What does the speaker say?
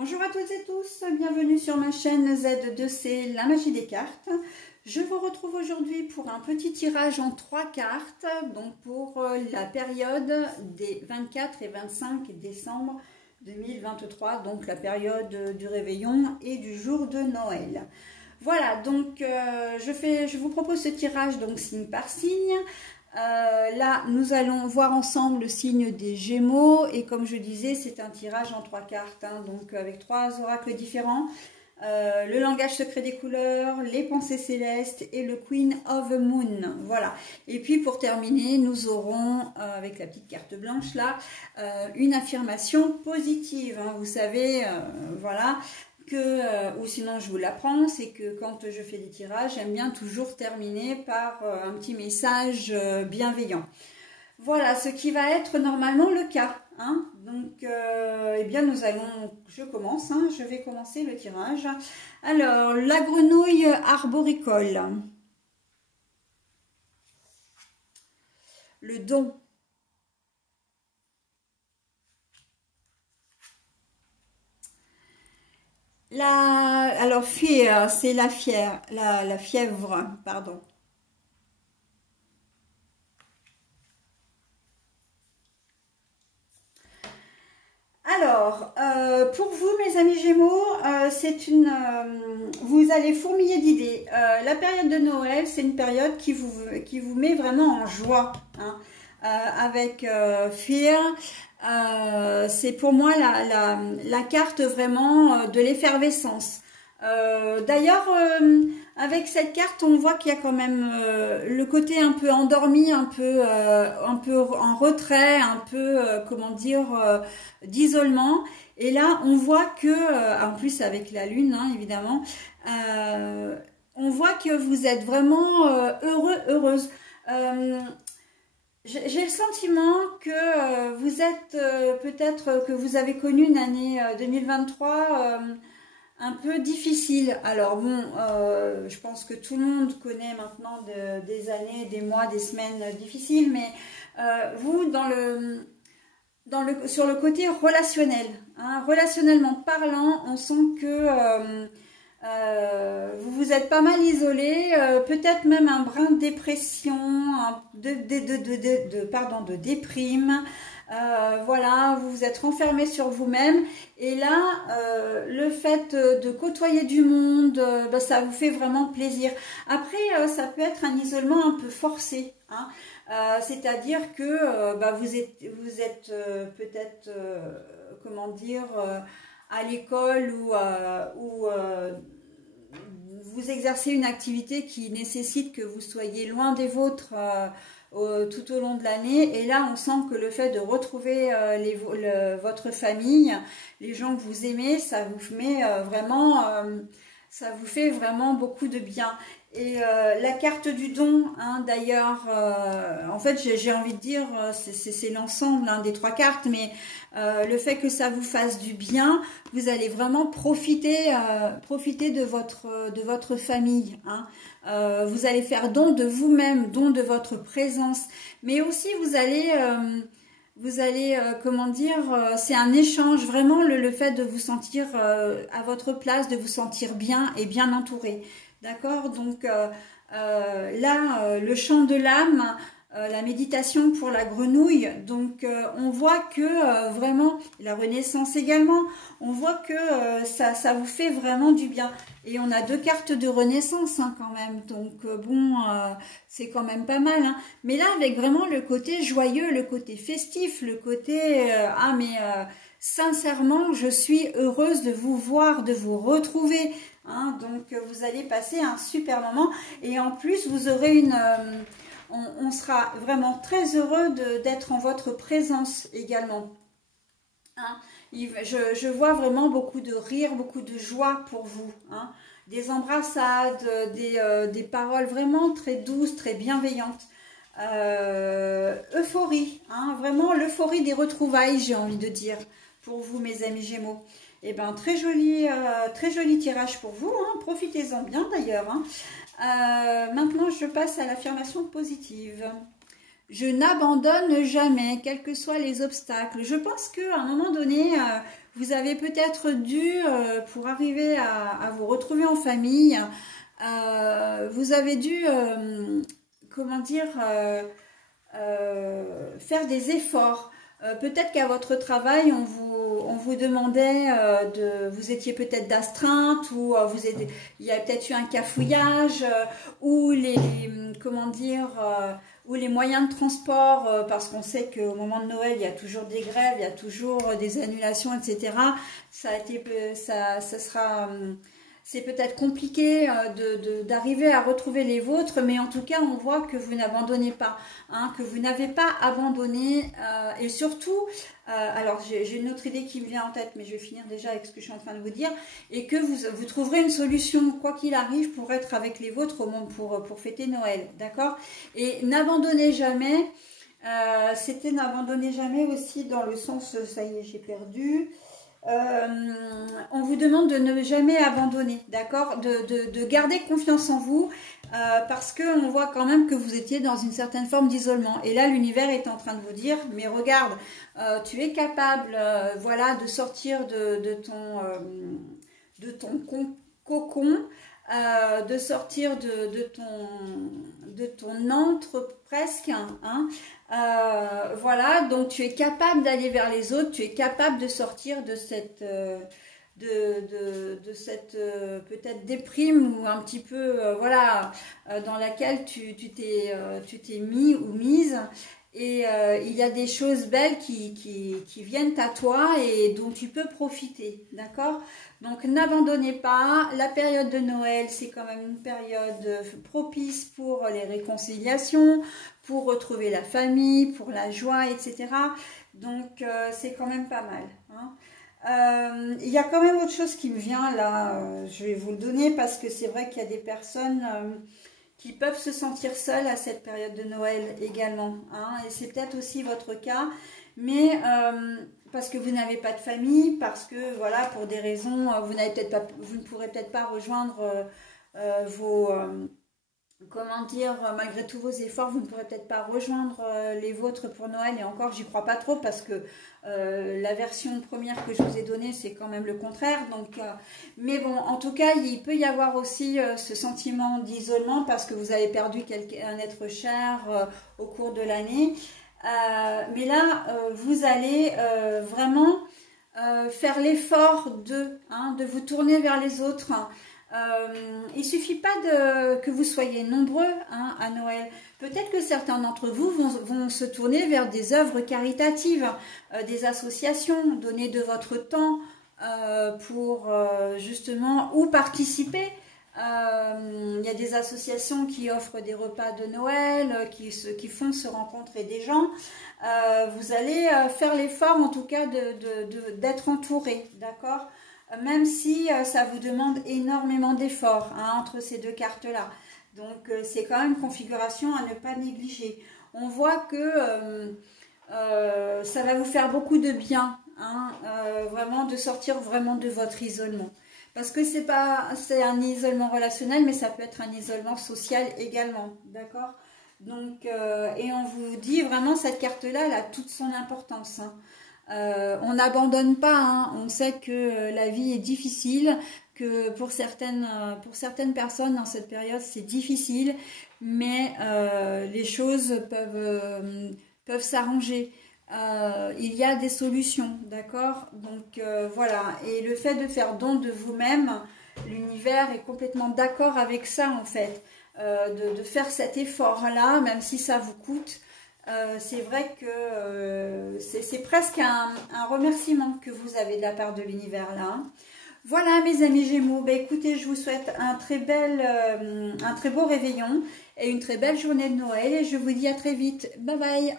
Bonjour à toutes et tous, bienvenue sur ma chaîne Z2C, la magie des cartes. Je vous retrouve aujourd'hui pour un petit tirage en 3 cartes, donc pour la période des 24 et 25 décembre 2023, donc la période du réveillon et du jour de Noël. Voilà, donc je vous propose ce tirage donc signe par signe. Là, nous allons voir ensemble le signe des Gémeaux et comme je disais, c'est un tirage en 3 cartes, hein, donc avec 3 oracles différents. Le langage secret des couleurs, les pensées célestes et le Queen of the Moon. Voilà. Et puis pour terminer, nous aurons, avec la petite carte blanche là, une affirmation positive. Hein, vous savez, voilà. Ou sinon je vous l'apprends, c'est que quand je fais des tirages, j'aime bien toujours terminer par un petit message bienveillant. Voilà ce qui va être normalement le cas. Hein. Donc, eh bien nous allons, je commence, hein, je vais commencer le tirage. Alors, la grenouille arboricole. Le don. Alors, fear, c'est la fièvre, pardon. Alors, pour vous, mes amis Gémeaux, vous allez fourmiller d'idées. La période de Noël, c'est une période qui vous met vraiment en joie, hein, avec fear. C'est pour moi la carte vraiment de l'effervescence. D'ailleurs, avec cette carte, on voit qu'il y a quand même le côté un peu endormi, un peu en retrait, un peu, comment dire, d'isolement. Et là, on voit que, en plus avec la lune, hein, évidemment, on voit que vous êtes vraiment heureuse. J'ai le sentiment que vous êtes, peut-être que vous avez connu une année 2023 un peu difficile. Alors bon, je pense que tout le monde connaît maintenant des années, des mois, des semaines difficiles, mais vous, sur le côté relationnel, hein, relationnellement parlant, on sent que vous vous êtes pas mal isolé, peut-être même un brin de dépression, de déprime. Voilà, vous vous êtes renfermé sur vous-même et là, le fait de côtoyer du monde, ça vous fait vraiment plaisir. Après, ça peut être un isolement un peu forcé, hein, c'est-à-dire que vous êtes peut-être, comment dire, à l'école ou vous exercez une activité qui nécessite que vous soyez loin des vôtres tout au long de l'année. Et là, on sent que le fait de retrouver votre famille, les gens que vous aimez, ça vous met ça vous fait vraiment beaucoup de bien. Et la carte du don, hein, d'ailleurs, en fait, j'ai envie de dire, c'est l'ensemble, hein, des 3 cartes, mais le fait que ça vous fasse du bien, vous allez vraiment profiter de votre famille. Hein. Vous allez faire don de vous-même, don de votre présence, mais aussi vous allez comment dire, c'est un échange, vraiment le fait de vous sentir à votre place, de vous sentir bien et bien entouré. D'accord? Donc là, le chant de l'âme, la méditation pour la grenouille, donc on voit que vraiment, la renaissance également, on voit que ça vous fait vraiment du bien. Et on a 2 cartes de renaissance, hein, quand même, donc bon, c'est quand même pas mal. Hein. Mais là, avec vraiment le côté joyeux, le côté festif, le côté sincèrement, je suis heureuse de vous voir, de vous retrouver. Hein, donc vous allez passer un super moment et en plus vous aurez on sera vraiment très heureux d'être en votre présence également. Hein, je vois vraiment beaucoup de rire, beaucoup de joie pour vous. Hein, des embrassades, des paroles vraiment très douces, très bienveillantes. Euphorie, hein, vraiment l'euphorie des retrouvailles, j'ai envie de dire, pour vous mes amis Gémeaux. Et ben très joli tirage pour vous, hein. Profitez-en bien d'ailleurs. Hein. Maintenant je passe à l'affirmation positive. Je n'abandonne jamais, quels que soient les obstacles. Je pense qu'à un moment donné, vous avez peut-être dû, pour arriver à vous retrouver en famille, vous avez dû, comment dire, faire des efforts. Peut-être qu'à votre travail, on vous demandait vous étiez peut-être d'astreinte ou il y a peut-être eu un cafouillage ou comment dire, ou les moyens de transport, parce qu'on sait qu'au moment de Noël, il y a toujours des grèves, il y a toujours des annulations, etc. C'est peut-être compliqué d'arriver à retrouver les vôtres, mais en tout cas, on voit que vous n'abandonnez pas, hein, que vous n'avez pas abandonné. Et surtout, alors j'ai une autre idée qui me vient en tête, mais je vais finir déjà avec ce que je suis en train de vous dire, et que vous trouverez une solution, quoi qu'il arrive, pour être avec les vôtres au monde, pour fêter Noël, d'accord? Et n'abandonnez jamais, c'était n'abandonnez jamais aussi dans le sens, ça y est, j'ai perdu... on vous demande de ne jamais abandonner, d'accord, de garder confiance en vous, parce qu'on voit quand même que vous étiez dans une certaine forme d'isolement. Et là, l'univers est en train de vous dire, mais regarde, tu es capable, voilà, de sortir de ton cocon, de sortir de ton antre presque, hein, voilà, donc tu es capable d'aller vers les autres, tu es capable de sortir de cette peut-être déprime ou un petit peu voilà, dans laquelle tu t'es mis ou mise. Et il y a des choses belles qui viennent à toi et dont tu peux profiter, d'accord? Donc n'abandonnez pas, la période de Noël, c'est quand même une période propice pour les réconciliations, pour retrouver la famille, pour la joie, etc. Donc c'est quand même pas mal, hein. Il y a quand même autre chose qui me vient là, je vais vous le donner parce que c'est vrai qu'il y a des personnes... qui peuvent se sentir seuls à cette période de Noël également, hein, et c'est peut-être aussi votre cas, mais parce que vous n'avez pas de famille, parce que voilà, pour des raisons, vous ne pourrez peut-être pas rejoindre comment dire, malgré tous vos efforts, vous ne pourrez peut-être pas rejoindre les vôtres pour Noël, et encore j'y crois pas trop parce que la version première que je vous ai donnée c'est quand même le contraire, donc mais bon, en tout cas il peut y avoir aussi ce sentiment d'isolement parce que vous avez perdu un être cher au cours de l'année, mais là vous allez vraiment faire l'effort de vous tourner vers les autres. Il suffit pas que vous soyez nombreux, hein, à Noël. Peut-être que certains d'entre vous vont se tourner vers des œuvres caritatives, des associations, donner de votre temps pour justement ou participer. Il y a des associations qui offrent des repas de Noël, qui font se rencontrer des gens. Vous allez faire l'effort en tout cas d'être entouré, d'accord ? Même si ça vous demande énormément d'efforts, hein, entre ces deux cartes-là. Donc, c'est quand même une configuration à ne pas négliger. On voit que ça va vous faire beaucoup de bien, hein, vraiment de sortir vraiment de votre isolement. Parce que c'est un isolement relationnel, mais ça peut être un isolement social également, d'accord? Donc, et on vous dit vraiment, cette carte-là, elle a toute son importance, hein. On n'abandonne pas, hein. On sait que la vie est difficile, que pour certaines personnes dans cette période c'est difficile, mais les choses peuvent s'arranger. Il y a des solutions, d'accord? Donc voilà, et le fait de faire don de vous-même, l'univers est complètement d'accord avec ça en fait, de faire cet effort-là, même si ça vous coûte. C'est vrai que c'est presque un remerciement que vous avez de la part de l'univers là. Voilà mes amis Gémeaux, bah, écoutez, je vous souhaite un très beau réveillon et une très belle journée de Noël et je vous dis à très vite. Bye bye.